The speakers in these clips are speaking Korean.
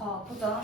자, 보자.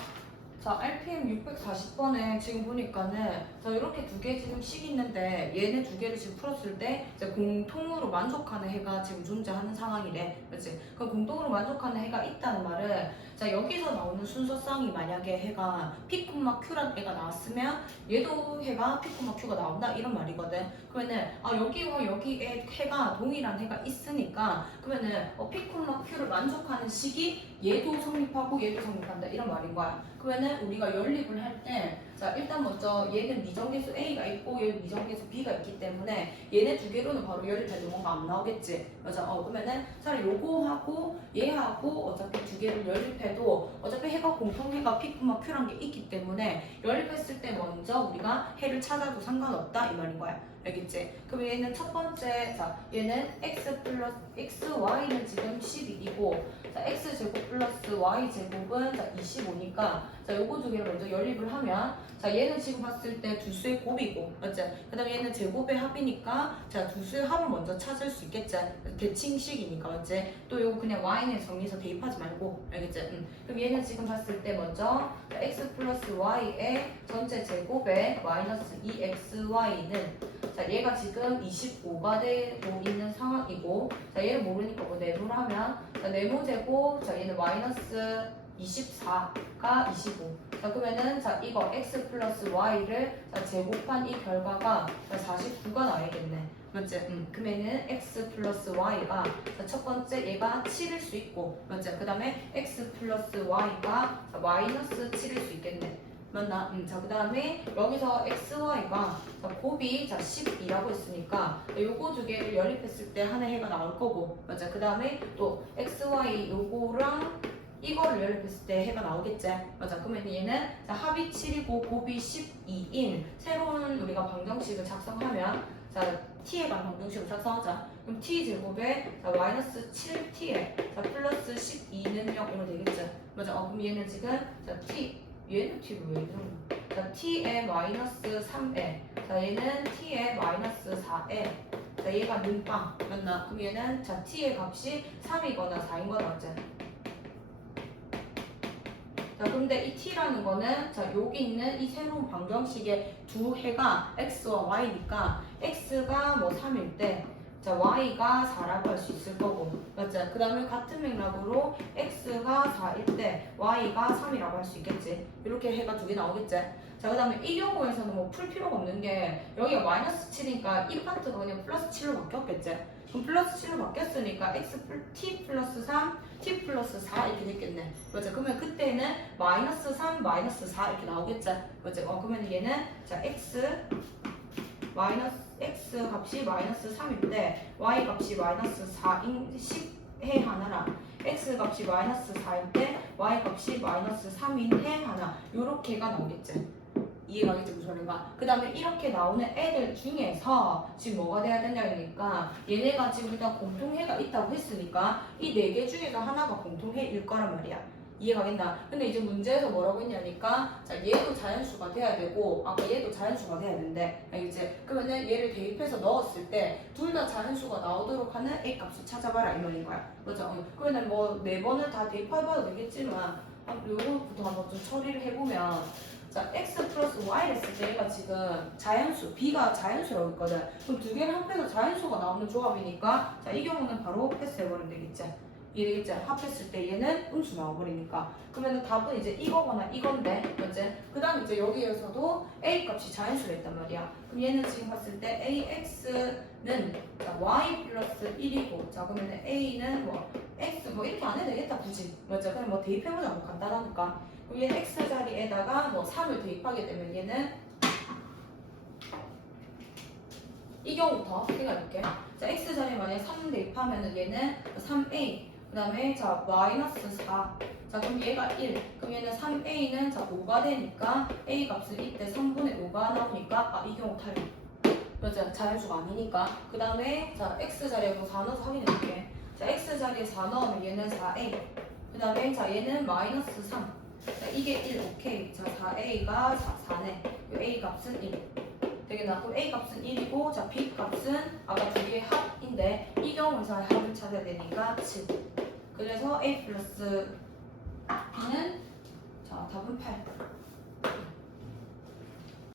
자, RPM 640번에 지금 보니까는 자, 이렇게 두 개 지금 식 있는데 얘네 두 개를 지금 풀었을 때 이제 공통으로 만족하는 해가 지금 존재하는 상황이래. 그렇지? 그럼 공통으로 만족하는 해가 있다는 말은 자, 여기서 나오는 순서상이 만약에 해가 P, Q란 애가 나왔으면 얘도 해가 P, Q가 나온다 이런 말이거든. 그러면은 아, 여기와 여기에 해가 동일한 해가 있으니까 그러면은 어, P, Q를 만족하는 식이 얘도 성립하고 얘도 성립한다 이런 말인 거야. 그러면은 우리가 연립을 할 때자 일단 먼저 얘는 미정계수 A가 있고 얘는 미정계수 B가 있기 때문에 얘네 두 개로는 바로 연립해도 뭔가 안 나오겠지. 맞아. 어 그러면은 차라리 요거하고 얘하고 어차피 두 개를 연립해도 어차피 해가 공통해가 P, Q란 게 있기 때문에 연립했을 때 먼저 우리가 해를 찾아도 상관없다 이 말인 거야. 알겠지? 그럼 얘는 첫 번째 자 얘는 x 플러스 x y는 지금 11이고 자 x 제곱 플러스 y 제곱은 자 25니까 자 요거 두 개를 먼저 연립을 하면 자 얘는 지금 봤을 때 두 수의 곱이고 맞지? 그 다음에 얘는 제곱의 합이니까 자 두 수의 합을 먼저 찾을 수 있겠지? 대칭식이니까 맞지? 또 요거 그냥 y는 정리해서 대입하지 말고 알겠지? 응. 그럼 얘는 지금 봤을 때 먼저 자, x 플러스 y의 전체 제곱에 마이너스 2xy는 자, 얘가 지금 25가 되고 있는 상황이고, 자, 얘를 모르니까 뭐 내부를 하면, 자, 네모 제곱, 자, 얘는 마이너스 24가 25. 자, 그러면은, 자, 이거 x 플러스 y를 자, 제곱한 이 결과가 자, 49가 나와야겠네. 맞지? 음. 그러면은 x 플러스 y가 자, 첫 번째 얘가 7일 수 있고, 맞지? 그 다음에 x 플러스 y가 자, 마이너스 7일 수 있겠네. 맞나? 음, 자, 그 다음에 여기서 XY가 자, 곱이 자, 12라고 했으니까 요거 두 개를 연립했을 때 하나의 해가 나올 거고 맞아. 그 다음에 또 XY 요거랑 이거를 연립했을 때 해가 나오겠지. 맞아. 그러면 얘는 자, 합이 7이고 곱이 12인 새로운 우리가 방정식을 작성하면 자, t에 관한 방정식을 작성하자. 그럼 t 제곱에 자, 마이너스 7t에 자, 플러스 12는 0 이러면 되겠지. 맞아. 어, 그럼 얘는 지금 자, t 얘는 t로 왜 이러나? 자, t에 마이너스 3에 자, 얘는 t에 마이너스 4에 자, 얘가 눈빵 맞나? 그럼 얘는 자, t의 값이 3이거나 4인 거나 맞지? 자, 근데 이 t라는 거는 자, 여기 있는 이 새로운 방정식의 두 해가 x와 y니까 x가 뭐 3일 때 자, y가 4라고 할 수 있을 거고 맞죠? 그 다음에 같은 맥락으로 x가 4일 때 y가 3이라고 할 수 있겠지 이렇게 해가 두 개 나오겠지 자, 그 다음에 이 경우에서는 뭐 풀 필요가 없는 게 여기가 마이너스 7이니까 이 파트가 그냥 플러스 7로 바뀌었겠지 그럼 플러스 7로 바뀌었으니까 x 플- t 플러스 3 t 플러스 4 이렇게 됐겠네 맞죠? 그러면 그때는 마이너스 3 마이너스 4 이렇게 나오겠지 맞죠? 어, 그러면 얘는 자 x 마이너스 x 값이 마이너스 3일 때 y 값이 마이너스 4인 10해 하나랑 x 값이 마이너스 4일 때 y 값이 마이너스 3인 해 하나. 요렇게가 나오겠지. 이해가 겠지 무슨 말인가? 그 다음에 이렇게 나오는 애들 중에서 지금 뭐가 돼야 되냐니까 얘네가 지금 일단 공통해가 있다고 했으니까 이 네 개 중에서 하나가 공통해일 거란 말이야 이해가겠나? 근데 이제 문제에서 뭐라고 했냐니까 자 얘도 자연수가 돼야 되고 아까 얘도 자연수가 돼야 된대 알겠지? 그러면은 얘를 대입해서 넣었을 때 둘 다 자연수가 나오도록 하는 A 값을 찾아봐라 이 말인 거야 맞죠? 어. 그러면 뭐 네 번을 다 대입해봐도 되겠지만 아, 요거부터 한번 좀 처리를 해보면 자 x 플러스 y 했을 때 얘가 지금 자연수 b가 자연수라고 했거든 그럼 두 개를 합해서 자연수가 나오는 조합이니까 자 이 경우는 바로 패스해버리면 되겠지 이해되겠지? 합했을 때 얘는 음수 나와버리니까 그러면 답은 이제 이거거나 이건데 맞지? 그 다음 이제 여기에서도 a 값이 자연수로 했단 말이야 그럼 얘는 지금 봤을 때 ax는 자, y 플러스 1이고 자 그러면 a는 뭐 x 뭐 이렇게 안 해도 되겠다 굳이 맞죠? 그냥 뭐 대입해보자 뭐 간단하니까 그럼 얘는 x 자리에다가 뭐 3을 대입하게 되면 얘는 이 경우부터 생각해볼게 자 x 자리에 만약에 3 대입하면 은 얘는 3a 그 다음에 자 마이너스 4 자 그럼 얘가 1 그럼 얘는 3a는 자 5가 되니까 a 값은 이때 3분의 5가 나오니까 아 이 경우 탈락 맞아 자연수가 아니니까. 그 다음에 자 x 자리에 4 넣어서 확인해 볼게. 자 x 자리에 4 넣으면 얘는 4a 그 다음에 자 얘는 마이너스 3 자, 이게 1 오케이. 자 4a가 4, 4네. a 값은 1 되겠나? 그럼 a 값은 1이고 자 b 값은 아까 두 개의 합인데 이 경우에서 합을 찾아야 되니까 7 그래서 A 플러스 B는 자 답은 8